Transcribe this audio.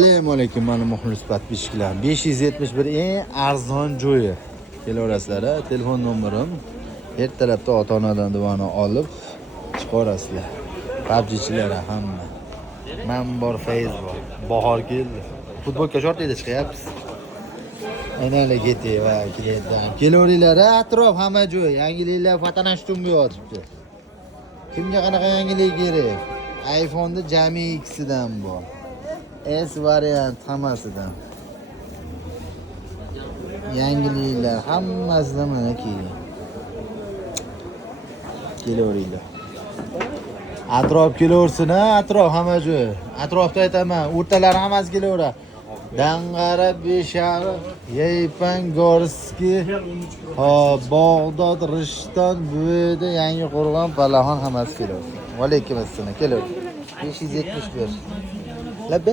Assalomu alaykum, mana muxlis podpishchilar. 571 eng arzon joyi. Kelaverasizlar, telefon nomerim. Ertalabda ota-onadan duvoni olib chiqarasizlar. PUBG'chilar hamma. Men bor, Fayz bor. Bahor keldi. Futbolka shortida chiqyapmiz. Aynan ketdi va klientdan. Kelaveringlar, atrof hamma joy. Yangiliklar fotonash-tumga yotibdi. Kimga qanaqa yangilik kerak? iPhone'da jami ikkisidan bor. S variant hammasidan. Yangiliklar hammasidan mana keling. Kelaveringlar. Atrof kelaversin, atrof hamma joy. Atrofda aytaman, o'rtalari hammasi kelaveradi. Dang'ara, Beshariq, Yaypan, Gorskiy, Bog'dod, Rishton, bu yerda Yangiqo'rg'on, Balaxon hammasi kelaversin. Va alaykum assalom. Kelaver. 571. Labbi